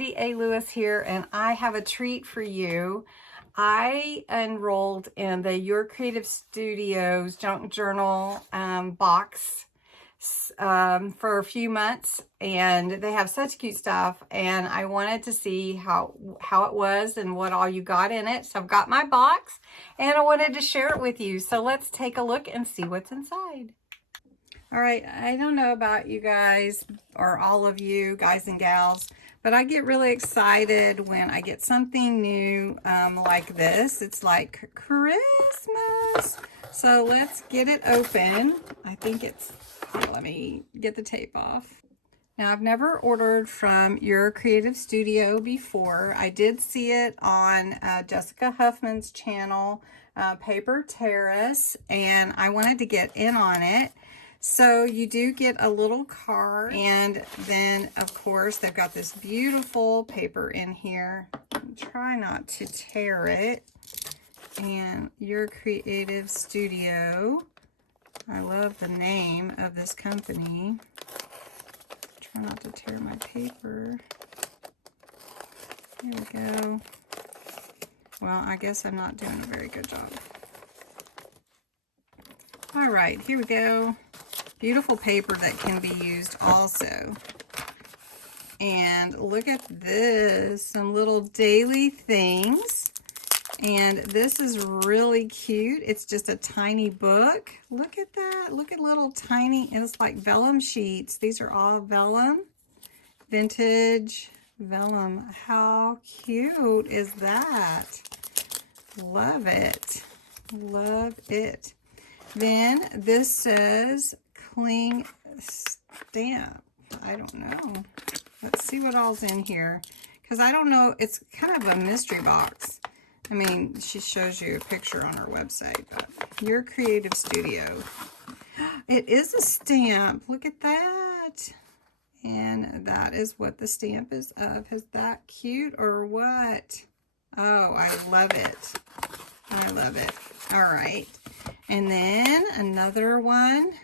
Cindy A. Lewis here, and I have a treat for you. I enrolled in the Your Creative Studios Junk Journal box for a few months, and they have such cute stuff, and I wanted to see how it was and what all you got in it. So I've got my box, and I wanted to share it with you. So let's take a look and see what's inside. All right, I don't know about you guys, or all of you guys and gals, but I get really excited when I get something new like this. It's like Christmas. So let's get it open. I think it's, here, let me get the tape off. Now, I've never ordered from Your Creative Studio before. I did see it on Jessica Huffman's channel, Paper Terrace, and I wanted to get in on it. So you do get a little card, and then of course they've got this beautiful paper in here. Try not to tear it. And Your Creative Studio. I love the name of this company. Try not to tear my paper. Here we go. Well, I guess I'm not doing a very good job. All right, here we go. Beautiful paper that can be used also. And look at this, some little daily things. And this is really cute. It's just a tiny book. Look at that. Look at little tiny, it's like vellum sheets. These are all vellum, vintage vellum. How cute is that? Love it. Love it. Then this says cling stamp. I don't know. Let's see what all's in here, because I don't know. It's kind of a mystery box. I mean, she shows you a picture on her website, but Your Creative Studio. It is a stamp. Look at that. And that is what the stamp is of. Is that cute or what? Oh, I love it. I love it. All right. And then another one.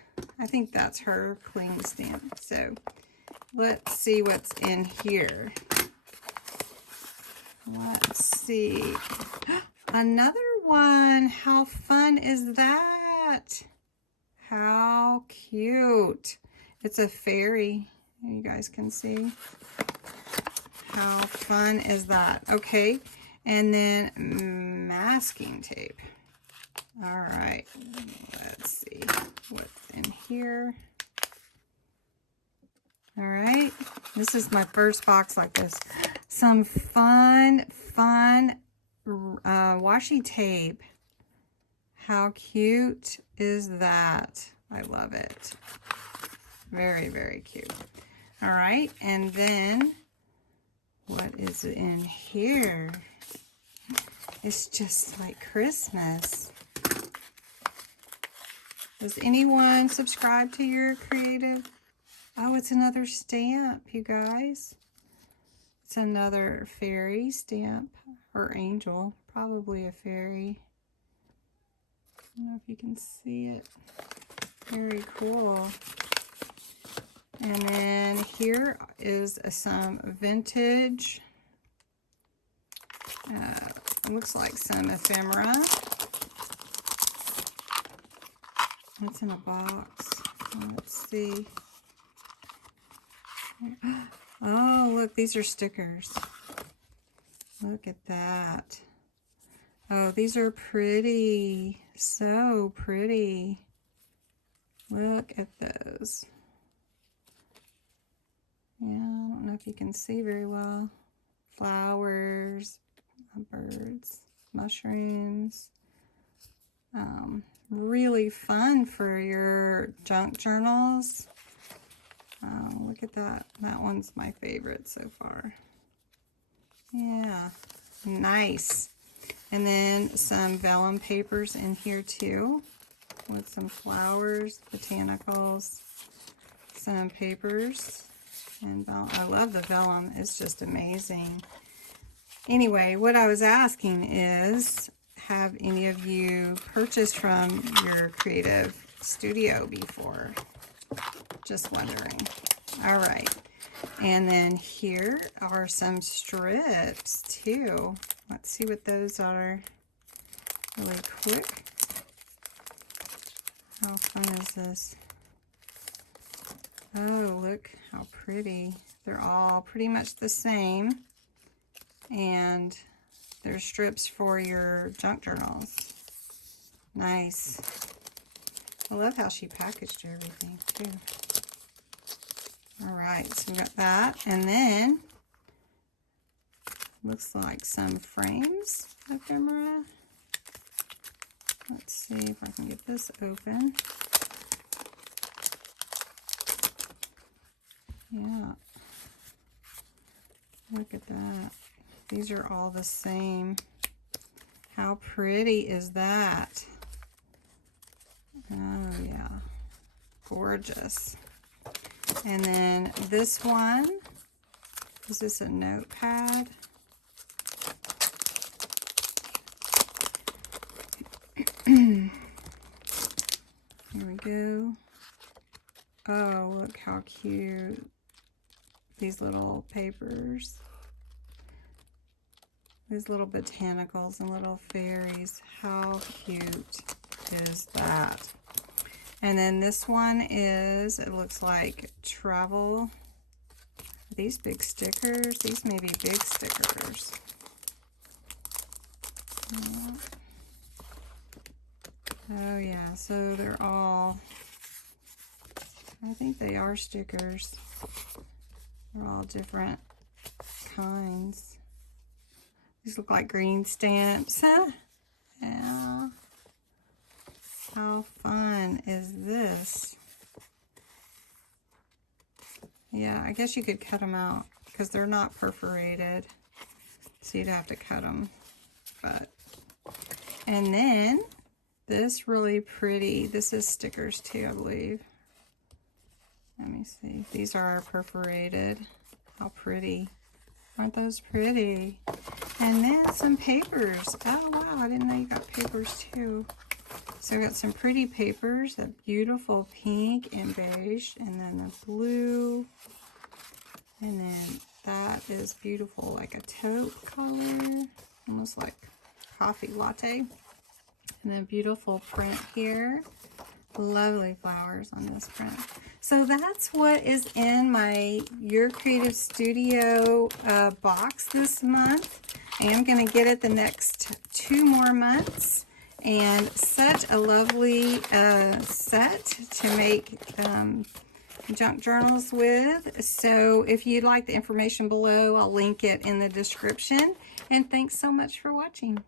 I think that's her cling stamp. So let's see what's in here. Let's see. Another one. How fun is that? How cute. It's a fairy. You guys can see. How fun is that? Okay. And then masking tape. All right. Let's see what's in here. All right. This is my first box like this. Some fun washi tape. How cute is that? I love it. Very, very cute. All right, and then what is in here? It's just like Christmas. Does anyone subscribe to Your Creative? Oh, it's another stamp, you guys. It's another fairy stamp, or angel, probably a fairy. I don't know if you can see it. Very cool. And then here is some vintage, looks like some ephemera. What's in a box? Let's see. Oh, look, these are stickers. Look at that. Oh, these are pretty. So pretty. Look at those. Yeah, I don't know if you can see very well. Flowers, birds, mushrooms. Really fun for your junk journals. Look at that. That one's my favorite so far. Yeah, nice. And then some vellum papers in here too, with some flowers, botanicals, some papers. And I love the vellum. It's just amazing. Anyway, what I was asking is, have any of you purchased from Your Creative Studio before? Just wondering. All right. And then here are some strips too. Let's see what those are really quick. How fun is this? Oh, look how pretty. They're all pretty much the same. And there's strips for your junk journals. Nice. I love how she packaged everything too. All right, so we got that. And then looks like some frames of ephemera. Let's see if I can get this open. Yeah. Look at that. These are all the same. How pretty is that? Oh, yeah. Gorgeous. And then this one, is this a notepad? Here we go. Oh, look how cute. These little papers. These little botanicals and little fairies. How cute is that? And then this one is, it looks like travel. These big stickers. These may be big stickers. Yeah. Oh yeah, so they're all, I think they are stickers. They're all different kinds. These look like green stamps. Yeah. How fun is this? Yeah, I guess you could cut them out because they're not perforated. So you'd have to cut them. But, and then this really pretty, this is stickers too, I believe. Let me see. These are perforated. How pretty. Aren't those pretty? And then some papers. Oh wow, I didn't know you got papers too. So I got some pretty papers, a beautiful pink and beige, and then a blue. And then that is beautiful, like a taupe color, almost like coffee latte. And a beautiful print here. Lovely flowers on this print. So that's what is in my Your Creative Studio box this month. I am going to get it the next 2 more months. And such a lovely set to make junk journals with. So if you'd like the information below, I'll link it in the description. And thanks so much for watching.